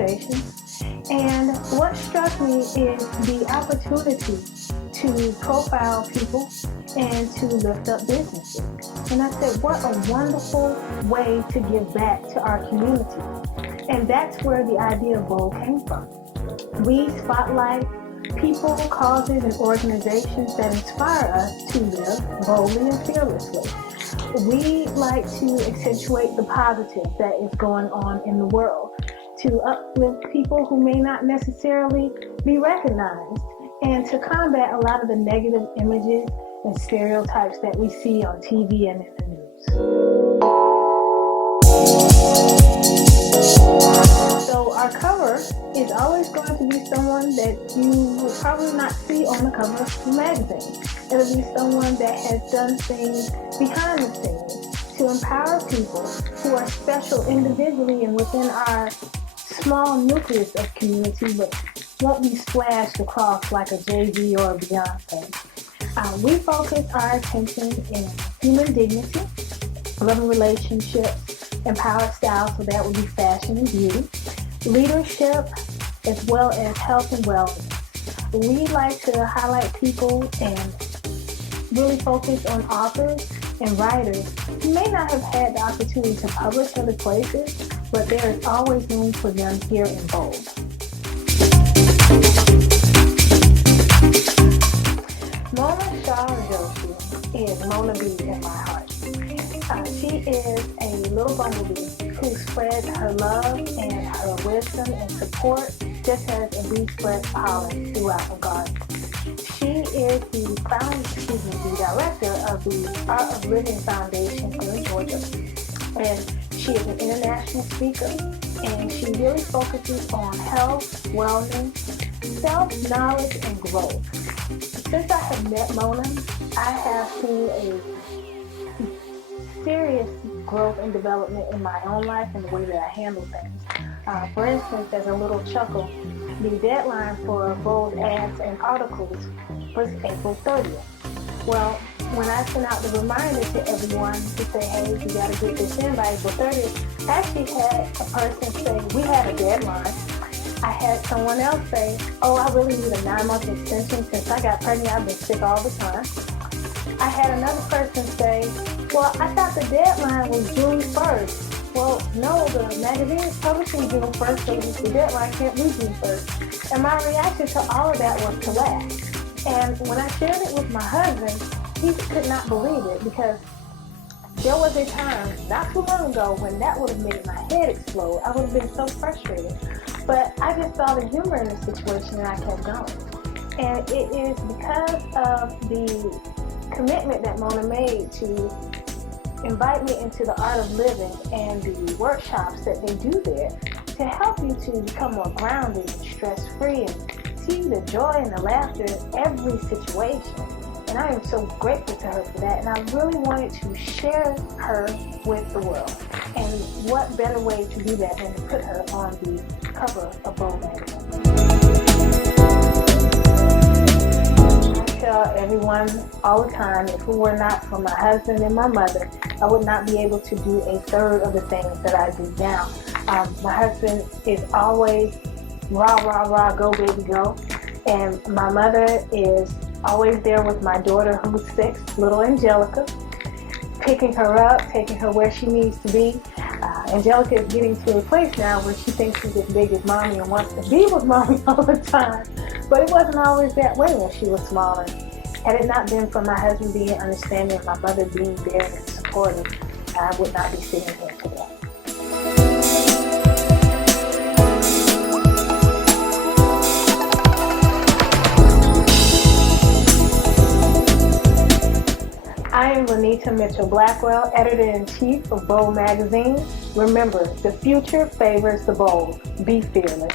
organizations. And what struck me is the opportunity to profile people and to lift up businesses. And I said, what a wonderful way to give back to our community. And that's where the idea of Bold came from. We spotlight people, causes, and organizations that inspire us to live boldly and fearlessly. We like to accentuate the positive that is going on in the world, to uplift people who may not necessarily be recognized, and to combat a lot of the negative images and stereotypes that we see on TV and in the news. So our cover is always going to be someone that you will probably not see on the cover of the magazine. It'll be someone that has done things behind the scenes to empower people who are special individually and within our small nucleus of community, but won't be splashed across like a Jay-Z or a Beyonce. We focus our attention in human dignity, loving relationships, empowered style, so that would be fashion and beauty, leadership, as well as health and wellness. We like to highlight people and really focus on authors and writers who may not have had the opportunity to publish other places, but there is always room for them here in Bold. Mona Shaw Joshi is Mona B in my heart. She is a little bumblebee who spreads her love and her wisdom and support just as a bee spreads pollen throughout the garden. She is the director of the Art of Living Foundation here in Georgia. And she is an international speaker, and she really focuses on health, wellness, self-knowledge, and growth. Since I have met Mona, I have seen a serious growth and development in my own life and the way that I handle things. For instance, as a little chuckle, the deadline for Bold ads and articles was April 30th. Well, when I sent out the reminder to everyone to say, hey, you got to get this in by April 30th, I actually had a person say, we had a deadline. I had someone else say, oh, I really need a 9-month extension since I got pregnant. I've been sick all the time. I had another person say, well, I thought the deadline was June 1st. Well, no, the magazine is publishing June 1st, so the deadline can't be June 1st. And my reaction to all of that was to laugh. And when I shared it with my husband, he could not believe it, because there was a time not too long ago when that would have made my head explode. I would have been so frustrated. But I just saw the humor in the situation and I kept going. And it is because of the commitment that Mona made to invite me into the Art of Living and the workshops that they do there to help you to become more grounded and stress-free and see the joy and the laughter in every situation. And I am so grateful to her for that. And I really wanted to share her with the world. And what better way to do that than to put her on the cover of Boldmag. I tell everyone all the time, if it were not for my husband and my mother, I would not be able to do a third of the things that I do now. My husband is always rah, rah, rah, go baby, go. And my mother is always there with my daughter who's 6, little Angelica, picking her up, taking her where she needs to be. Angelica is getting to a place now where she thinks she's as big as mommy and wants to be with mommy all the time. But it wasn't always that way when she was smaller. Had it not been for my husband being understanding and my mother being there and supportive, I would not be sitting here today. I am Renita Mitchell-Blackwell, Editor-in-Chief of Bold Magazine. Remember, the future favors the bold. Be fearless.